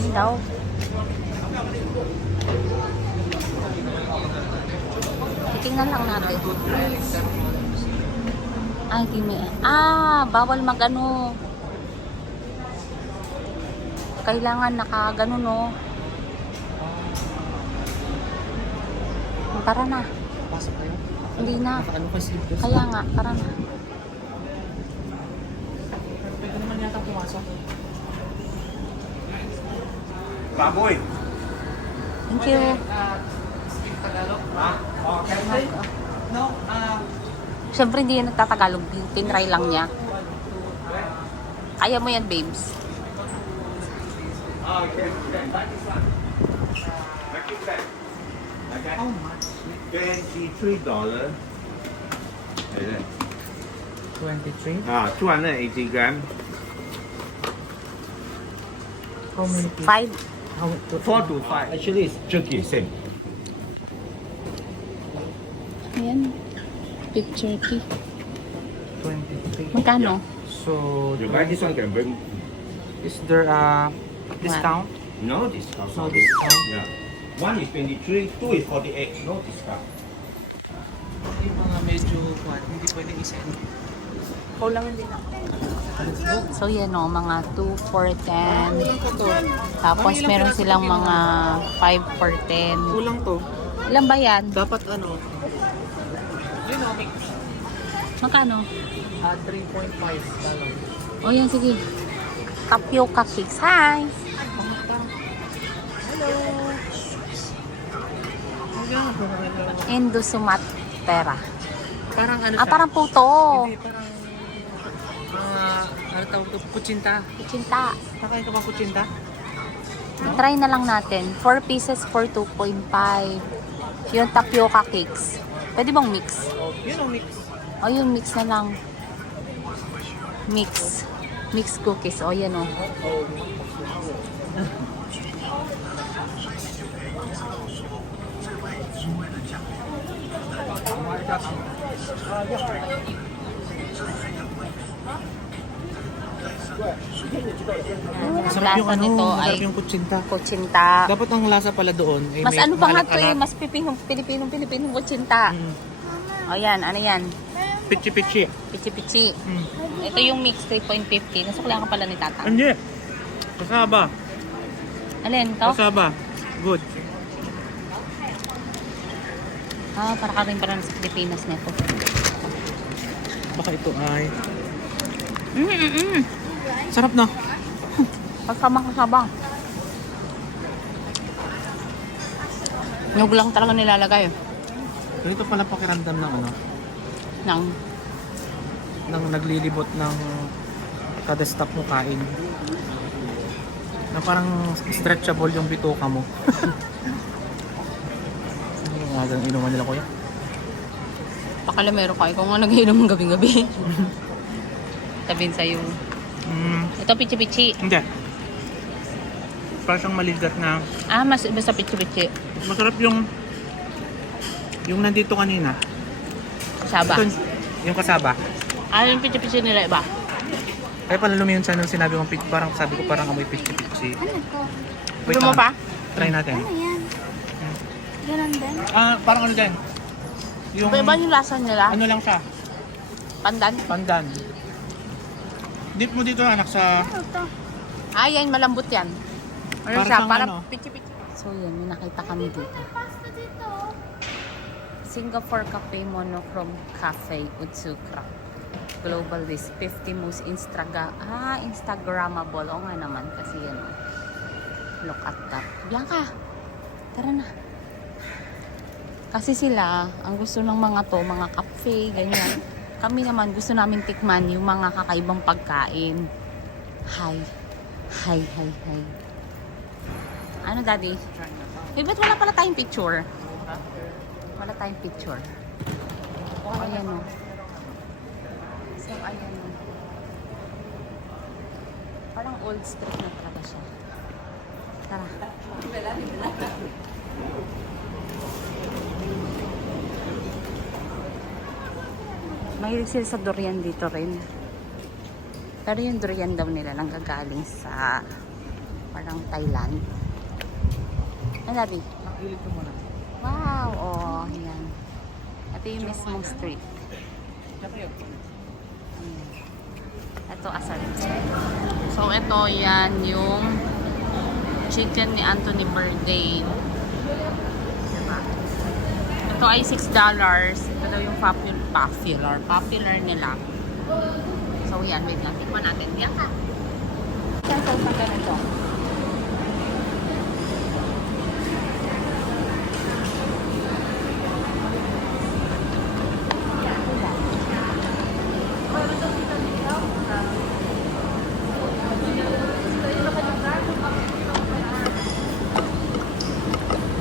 Ano daw? Tingnan lang natin. Ay, di may... bawal mag-ano. Kailangan nakagano, no? Tara na. Pasok kayo? Hindi na. Ano pa sleeveless? Kaya nga, tara na. Pwede naman yata pumasok. Baboy. Thank you. Speak Tagalog? Okay. No, Siyempre hindi yan nagtatagalog. Tinry lang niya. Kaya mo yan, babes. Okay. Okay. how much? $23. 23? 280 grams. How many pieces? 5. How, 4 to 5. Actually, it's jerky, same. Ayan. Picture key. 23. Magkano? So, You buy this one can bring is there a discount? no discount. No discount? Yeah. One is 23, two is 48. No discount. Yung mga medyo, hindi pwedeng isend. Kulang din ako. So yan o, mga 2 for 10. Tapos meron silang mga 5 for 10. Kulang to. Ilan ba yan? Dapat ano? Yun o, mix. Magkano? $3.5. O yan, sige. Tapioca cakes. Hi! Indo Sumatera. Parang ano siya? Parang puto. Hindi, parang ano tawag ito? Kutsinta. Kuchinta. Nakain ka ba kutsinta? Try na lang natin. 4 pieces for 2.5. Yung tapioca cakes. Pwede bang mix? Yun o, mix. O yung mix na lang. Mix. Mix cookies. O yan o. Ang lasa nito ay masarap yung kutsinta. kuchinta. Dapat ang lasa pala doon ay Mas may ano pa nga to maalat-alat. mas Pilipinong kuchinta. Mm. O yan, ano yan? Pichi-pichi. Pichi-pichi. Mm. Ito yung mix 3.50. Nasuklaan ka pala ni Tata. Hindi. Kasaba. Alin to? Kasaba. Good. Para ka rin parang sa Pilipinas nito. Baka ito ay... Sarap na. Kasabang-kasabang. Nyug lang talaga nilalagay. Ganito pala pakiramdam ng ano, Nang ng naglilibot ng kada stop mo kain. Na parang stretchable yung bituka mo. Ano nga inuman nila kuya? pakalamero ka. Ikaw nga nag-inom ng gabi-gabi. Sabihin sa'yo. Ito pichi-pichi. Hindi. Parang siyang maligat na. Mas iba sa pichi-pichi. Masarap yung nandito kanina. Kasaba. Ito, yung kasaba. Yung pichi-pichi nila iba. Kaya pala lumiyon sa nung sinabi mong parang sabi ko parang amoy pichi-pichi. Wait Gusto mo lang. pa? Try natin. Ano yan? Ganun din? Parang ano din. Yung Iba yung lasa nila. ano lang siya, Pandan. pandan. Dip mo dito anak sa Ano to? Yan, malambot yan. Ano Para siya? siyang Para ano? pichi-pichi. So yan, may nakita kami dito. Pasta dito. Singapore Cafe Monochrome Cafe Utsukra. Global list 50 most Instagrammable. O nga naman kasi yan. Look at that. Bianca, tara na. Kasi sila, ang gusto ng mga to, mga cafe, ganyan. Kami naman, gusto namin tikman yung mga kakaibang pagkain. Hi. Hi. Ano, Daddy? Ba't wala pala tayong picture? Wala tayong picture. Ayan o. So, ayan o. Parang old street na talaga siya. Tara. Mahilig sila sa durian dito rin. Pero yung durian daw nila nanggagaling sa parang Thailand. Ano sabi? Nakilig ko muna. Wow! Oh, yan. Ito yung mismong street. Ayan. Ito asal. So, ito yan yung chicken ni Anthony Bourdain. Diba? Ito ay $6. Ito daw yung popular nila. So, yan. Wait lang. Tikman natin. Yan ka. Saan sa usang ganito?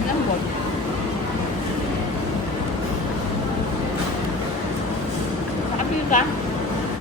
Lambot. Apil ka?